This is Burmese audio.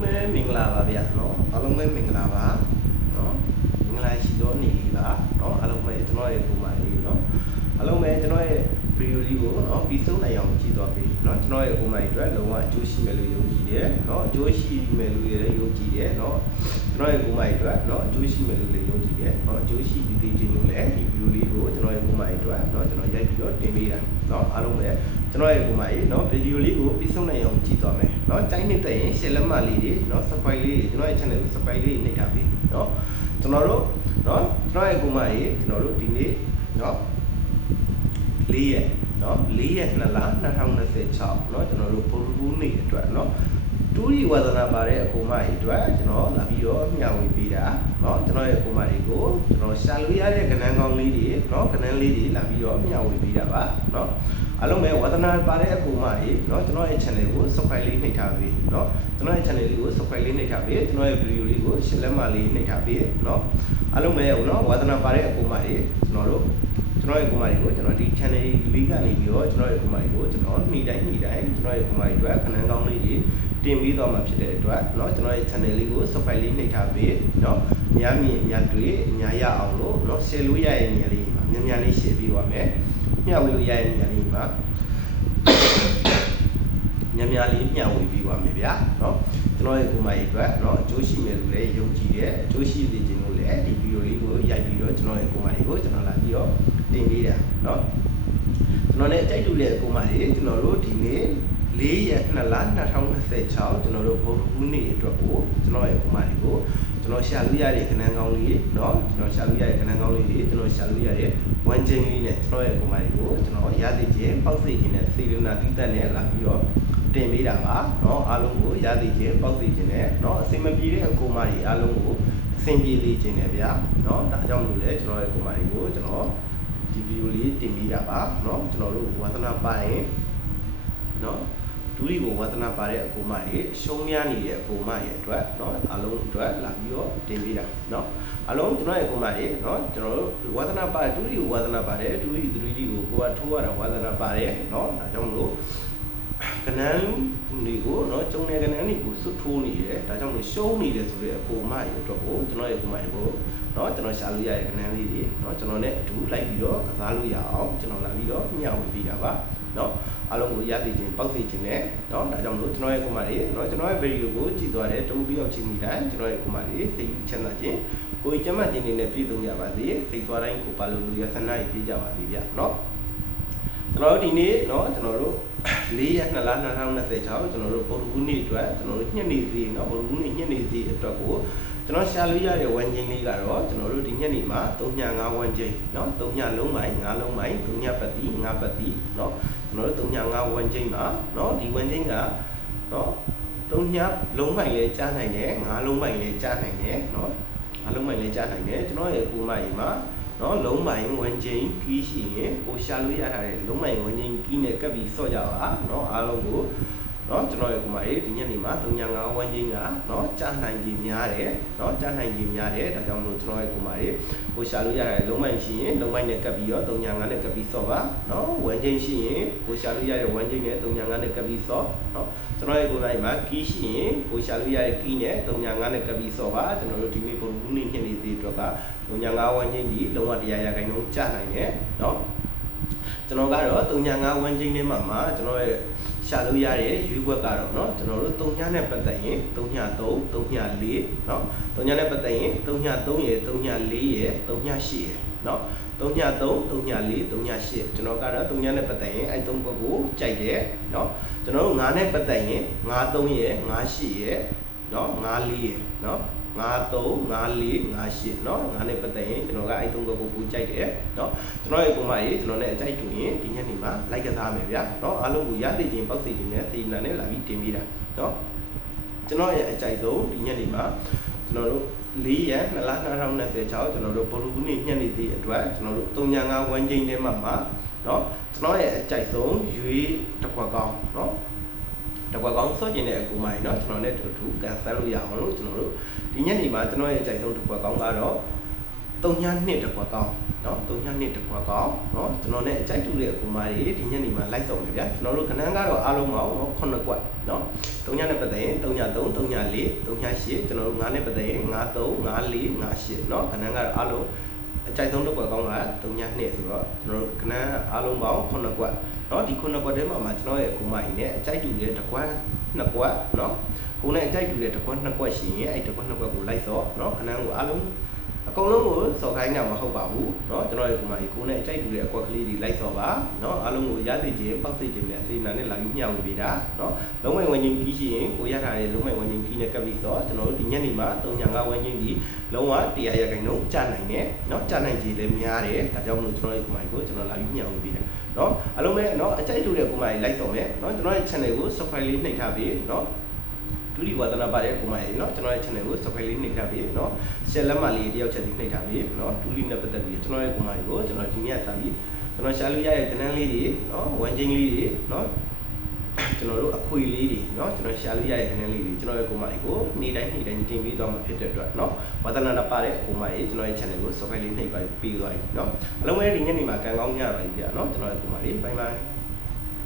လုံးပဲမင်္ဂလာပါဗျာနော်အားလုံးပဲမင်္ဂလာပါနော်မင်္ဂလာရှိသောနေ့လေးပါနော်အားလုံးပဲကျွန်တော်ရဲ့ပုံမှန်လေးနော်အားလုံးပဲကျွန်တော်ရဲ့ဗီဒီယိုလေးကိုနော်ပြီးဆုံးနိုင်အောင်ကြည့်သွားပြီနော်ကျွန်တော်ရဲ့ပုံမှန်အတွက်လုံးဝအကျိုးရှိမယ်လို့ယုံကြည်တယ်နော်အကျိုးရှိမယ်လို့လည်းယုံကြည်တယ်နော်ကျွန်တော်ရဲ့ပုံမှန်အတွက်နော်အကျိုးရှိမယ်လို့လည်းယုံကြည်တယ်နော်အကျိုးရှိပြီးသေးခြင်းလို့လည်းဒီဗီဒီယိုလေးကိုကျွန်တော်ရဲ့ပုံမှန်အတွက်နော်ကျွန်တော်ရိုက်ပြီးတော့တင်ပေးတာနော်အားလုံးပဲကျွန်တော်ရဲ့ပုံမှန်နော်ဗီဒီယိုလေးကိုပြီးဆုံးနိုင်အောင်ကြည့်သွားမယ်နော်တိုင်းနေတဲ့ရင်ရှယ်လက်မလေးတွေနော် subscribe လေးကျွန်တော်ရဲ့ channel ကို subscribe လေးနှိပ်ထားပြီနော်ကျွန်တော်တို့နော်ကျွန်တော်ရဲ့ပုံမှန်ကျွန်တော်တို့ဒီနေ့နော်4ရက်နော်4ရက်2လ2026နော်ကျွန်တော်တို့ပုံကူးနေ့အတွက်နော်တူရီဝါသနာပါတဲ့အပုံမှန်အတွက်ကျွန်တော်လာပြီးတော့မျှဝေပေးတာနော်ကျွန်တော်ရဲ့ပုံမှန်တွေကိုကျွန်တော်ရှာလို့ရတဲ့ကဏ္ဍကောင်းလေးတွေနော်ကဏ္ဍလေးတွေလာပြီးတော့မျှဝေပေးတာပါနော်အားလုံးပဲဝါသနာပါတဲ့အပုံမှန်เนาะကျွန်တော်ရဲ့ channel ကို subscribe လေးနှိပ်ထားပေးเนาะကျွန်တော်ရဲ့ channel လေးကို subscribe လေးနှိပ်ထားပေးကျွန်တော်ရဲ့ video လေးကို share လက်မလေးနှိပ်ထားပေးเนาะအားလုံးပဲเนาะဝါသနာပါတဲ့အပုံမှန်ကျွန်တော်ရဲ့ပုံမှန်တွေကိုကျွန်တော်ဒီ channel လေးကနေပြီးတော့ကျွန်တော်ရဲ့ပုံမှန်တွေကိုကျွန်တော်နေ့တိုင်းကျွန်တော်ရဲ့ပုံမှန်တွေအတွက်ခဏကောင်းလေးတွေတင်ပြီးတော့မှာဖြစ်တဲ့အတွက်เนาะကျွန်တော်ရဲ့ channel လေးကို subscribe လေးနှိပ်ထားပေးเนาะများမြင်များတွေ့များရအောင်လို့เนาะ share လို့ရတဲ့နေရာလေးမှာများများလေး share ပေးပါမယ်မျှဝေလို့ရတဲ့နေရာလေးမှာများလေးမျှဝေပေးပါမယ်ဗျာเนาะကျွန်တော်ရဲ့ကိုယ်မကြီးအတွက်เนาะအကျိုးရှိမယ်လို့လည်းယုံကြည်တယ်အကျိုးရှိသေးခြင်းလို့လည်းဒီဗီဒီယိုလေးကိုရိုက်ပြီးတော့ကျွန်တော်ရဲ့ကိုယ်မကြီးကိုကျွန်တော်လာပြီးတော့တင်ပေးတာเนาะကျွန်တော်လည်းတိုက်တူတဲ့ကိုယ်မကြီးကျွန်တော်တို့ဒီနေ့4ရက်2လ2026ကျွန်တော်တို့ဗုဒ္ဓဟူးနေ့အတွက်ကိုကျွန်တော်ရဲ့ကိုယ်မကြီးကိုကျွန်တော်ရှာလို့ရတဲ့ကဏ္ဍကောင်းလေးเนาะကျွန်တော်ရှာလို့ရတဲ့ကဏ္ဍကောင်းလေးတွေကျွန်တော်ရှာလို့ရတဲ့ဝမ်းချင်းလေးနဲ့ကျွန်တော်ရဲ့ကိုယ်မကြီးကိုကျွန်တော်ရသေးခြင်းပေါက်စိတ်ခြင်းနဲ့စေရနာတိတက်နဲ့လာပြီးတော့တင်ပေးတာပါเนาะအားလုံးကိုရသေးခြင်းပေါက်သေးခြင်းနဲ့เนาะအစင်မပြေတဲ့အကူမကြီးအားလုံးကိုအစင်ပြေသေးခြင်းနဲ့ဗျာเนาะဒါကြောင့်လို့လေကျွန်တော်ရဲ့အကူမကြီးကိုကျွန်တော်ဒီဗီဒီယိုလေးတင်ပေးတာပါเนาะကျွန်တော်တို့ဝါသနာပါရင်เนาะဒူရီကိုဝါသနာပါတဲ့အကူမကြီးရှုံးများနေတဲ့အကူမကြီးအတွက်เนาะအားလုံးအတွက်လာပြီးတော့တင်ပေးတာเนาะအားလုံးကျွန်တော်ရဲ့အကူမကြီးเนาะကျွန်တော်တို့ဝါသနာပါဒူရီကိုဝါသနာပါတယ်ဒူရီ3ကြီးကိုကိုကထိုးရတာဝါသနာပါတယ်เนาะဒါကြောင့်မလို့ကနန်းတွေကိုเนาะကျုံတဲ့ကနန်းတွေကိုစွတ်ထိုးနေတယ်ဒါကြောင့်လို့ရှုံးနေတယ်ဆိုတဲ့အကိုမရဲ့အတွက်ကိုကျွန်တော်ရဲ့အကိုမရဲ့ကိုเนาะကျွန်တော်ရှာလို့ရတဲ့ကနန်းလေးတွေเนาะကျွန်တော်နဲ့အတူလိုက်ပြီးတော့ကစားလို့ရအောင်ကျွန်တော်လာပြီးတော့မျှဝေပေးတာပါเนาะအားလုံးကိုရသိခြင်းပေါက်သိခြင်းနဲ့เนาะဒါကြောင့်မလို့ကျွန်တော်ရဲ့အကိုမတွေเนาะကျွန်တော်ရဲ့ဗီဒီယိုကိုကြည့်သွားတဲ့တုံးပြီးတော့ချင်းမိတိုင်းကျွန်တော်ရဲ့အကိုမတွေသိချမ်းသာခြင်းကိုယ်ကျမ်းမာခြင်းတွေနဲ့ပြည့်စုံကြပါစေသိသွားတိုင်းကိုပါလို့ရဆန္ဒရည်ပြကြပါစေဗျเนาะကျွန်တော်တို့ဒီနေ့เนาะကျွန်တော်တို့4ရက်2လ2026ကျွန်တော်တို့ဗုဒ္ဓဟူးနေ့အတွက်ကျွန်တော်တို့ညနေစီเนาะဗုဒ္ဓဟူးနေ့ညနေစီအတွက်ကိုကျွန်တော်ရှာလို့ရတဲ့ဝမ်းချင်းလေးကတော့ကျွန်တော်တို့ဒီညနေမှာ305ဝမ်းချင်းเนาะ3ညလုံးပိုင်း5လုံးပိုင်း3ညပတ်တိ5ပတ်တိเนาะကျွန်တော်တို့305ဝမ်းချင်းမှာเนาะဒီဝမ်းချင်းကเนาะ3ညလုံးပိုင်းလည်းကြားနိုင်တယ်5လုံးပိုင်းလည်းကြားနိုင်တယ်เนาะ5လုံးပိုင်းလည်းကြားနိုင်တယ်ကျွန်တော်ရဲ့ကိုမကြီးမှာเนาะလုံးမိုင်ဝင်ချင်းကြီးရှိရင်ကိုရှာလို့ရထားတဲ့လုံးမိုင်ဝင်ချင်းကြီးနဲ့ကပ်ပြီးစော့ကြပါเนาะအားလုံးကိုเนาะကျွန်တော်ရဲ့ကိုမကြီးဒီညနေမှာ305ဝင်ချင်းကเนาะကြားနိုင်ကြီးများတယ်เนาะကြားနိုင်ကြီးများတယ်ဒါကြောင့်မလို့ကျွန်တော်ရဲ့ကိုမကြီးကိုရှာလို့ရထားတဲ့လုံးမိုင်ရှိရင်လုံးမိုင်နဲ့ကပ်ပြီးတော့305နဲ့ကပ်ပြီးစော့ပါเนาะဝင်ချင်းရှိရင်ကိုရှာလို့ရတဲ့ဝင်ချင်းနဲ့305နဲ့ကပ်ပြီးစော့เนาะကျွန်တော်ရဲ့ကိုလိုက်မှာကီးရှိရင်ကိုရှာလို့ရတဲ့ကီးနဲ့305နဲ့ကပ်ပြီးစော့ပါကျွန်တော်တို့ဒီနေ့ပုံကူးနေ့ညနေသေးအတွက်က305ဝန်းကျင်ဒီလုံးဝ100ရာခိုင်နှုန်းကျနိုင်တယ်เนาะကျွန်တော်ကတော့305ဝန်းကျင်ထဲမှာကျွန်တော်ရဲ့ရှာလို့ရတဲ့ရွေးကွက်ကတော့เนาะကျွန်တော်တို့3ညနဲ့ပတ်သက်ရင်3ည3 3ည4เนาะ3ညနဲ့ပတ်သက်ရင်3ည3ရယ်3ည4ရယ်3ည8ရယ်เนาะ3ည3 3ည4 3ည8ကျွန်တော်ကတော့3ညနဲ့ပတ်သက်ရင်အဲ့3ဘက်ကိုကြိုက်တယ်เนาะကျွန်တော်တို့9နဲ့ပတ်သက်ရင်9 3ရယ်9 8ရယ်เนาะ9 4ရယ်เนาะ53 54 58เนาะငါနဲ့ပတ်သက်ရင်ကျွန်တော်ကအဲ့3ခုကိုပူကြိုက်တယ်เนาะကျွန်တော်ရဲ့ပုံမှန်ကြီးကျွန်တော်နဲ့အကြိုက်တူရင်ဒီညနေမှာလိုက်ကစားမယ်ဗျာเนาะအားလုံးကိုရသိခြင်းပေါက်သိခြင်းနဲ့သေနာနဲ့လာပြီးတင်ပေးတာเนาะကျွန်တော်ရဲ့အကြိုက်ဆုံးဒီညနေမှာကျွန်တော်တို့4ရက်2လ2026ကျွန်တော်တို့ဗုဒ္ဓဟူးနေ့ညနေသေးအတွက်ကျွန်တော်တို့305ဝန်းကျင်းထဲမှာเนาะကျွန်တော်ရဲ့အကြိုက်ဆုံးရွေးတစ်ခွက်ကောင်းเนาะတကွက်ကောင်းစော့ကျင်တဲ့အကူမကြီးเนาะကျွန်တော်နဲ့တူကန်ဆယ်လို့ရအောင်လို့ကျွန်တော်တို့ဒီညနေမှာကျွန်တော်ရဲ့အကြိုက်ဆုံးတကွက်ကောင်းကတော့ 3ညနှစ်တကွာကောင်းနော်3ညနှစ်တကွာကောင်းနော်ကျွန်တော်နဲ့အကြိုက်တူတဲ့အကူမတွေဒီညနေမှာလိုက်ဆောင်နေဗျာကျွန်တော်တို့ခဏကတော့အားလုံးပေါင်းနော်9ကွက်နော်3ညနဲ့ပတ်သက်ရင်3ည3 3ည4 3ည8ကျွန်တော်တို့9နဲ့ပတ်သက်ရင်9 3 9 4 9 8နော်ခဏကတော့အားလုံးအကြိုက်ဆုံးတစ်ကွက်ကောင်းက3ညနှစ်ဆိုတော့ကျွန်တော်တို့ခဏအားလုံးပေါင်း9ကွက်နော်ဒီ9ကွက်ထဲမှာကျွန်တော်ရဲ့အကူမကြီးနဲ့အကြိုက်တူတဲ့တစ်ကွက်2ကွက်နော်ကိုယ်နဲ့အကြိုက်တူတဲ့တစ်ကွက်2ကွက်ရှိရင်အဲ့တစ်ကွက်2ကွက်ကိုလိုက်စောနော်ခဏကိုအားလုံးအကုန်လုံးကိုစော်ခိုင်းတာမဟုတ်ပါဘူးเนาะကျွန်တော်ရဲ့ဒီမှာကိုနဲ့အကြိုက်တူတဲ့အကွက်ကလေးတွေလိုက်စော်ပါเนาะအားလုံးကိုရသိခြင်းပောက်သိခြင်းနဲ့အစေနာနဲ့လာပြီးမျှဝေပေးတာเนาะလုံးဝဝင်ချင်းပြီးရှိရင်ကိုရထားတဲ့လုံးဝဝင်ချင်းပြီးနဲ့ကပ်ပြီးစော်ကျွန်တော်တို့ဒီညနေမှာ3ည5ဝင်ချင်းပြီးလုံးဝ100ရာခိုင်နှုန်းကြာနိုင်တယ်เนาะကြာနိုင်ကြည်လည်းများတယ်ဒါကြောင့်မလို့ကျွန်တော်ရဲ့ဒီမှာကိုကျွန်တော်လာပြီးမျှဝေပေးတယ်เนาะအားလုံးပဲเนาะအကြိုက်တူတဲ့ကိုမကြီးလိုက်စော်မယ်เนาะကျွန်တော်ရဲ့ channel ကို subscribe လေးနှိပ်ထားပြီးเนาะဒုတိယဝါသနာပါတဲ့ကိုမကြီးเนาะကျွန်တော်ရဲ့ channel ကို subscribe လေးနှိပ်ထားပြီးเนาะ share လက်မလေးတယောက်ချက်စီနှိပ်ထားပြီးเนาะဒုတိယနဲ့ပတ်သက်ပြီးကျွန်တော်ရဲ့ကိုမကြီးကိုကျွန်တော်ဒီနေ့ဆက်ပြီးကျွန်တော်ရှာလို့ရတဲ့ကဏ္ဍလေးတွေเนาะဝမ်ချင်းလေးတွေเนาะကျွန်တော်တို့အခွေလေးတွေเนาะကျွန်တော်ရှာလို့ရတဲ့ကဏ္ဍလေးတွေကျွန်တော်ရဲ့ကိုမကြီးကိုနေ့တိုင်းတင်ပြီးတော့မှာဖြစ်တဲ့အတွက်เนาะဝါသနာပါတဲ့ကိုမကြီးကျွန်တော်ရဲ့ channel ကို subscribe လေးနှိပ်ပြီးသွားပြီเนาะအလုံးမဲဒီညနေမှာကံကောင်းကြပါပြီဗျာเนาะကျွန်တော်ရဲ့ကိုမကြီး bye bye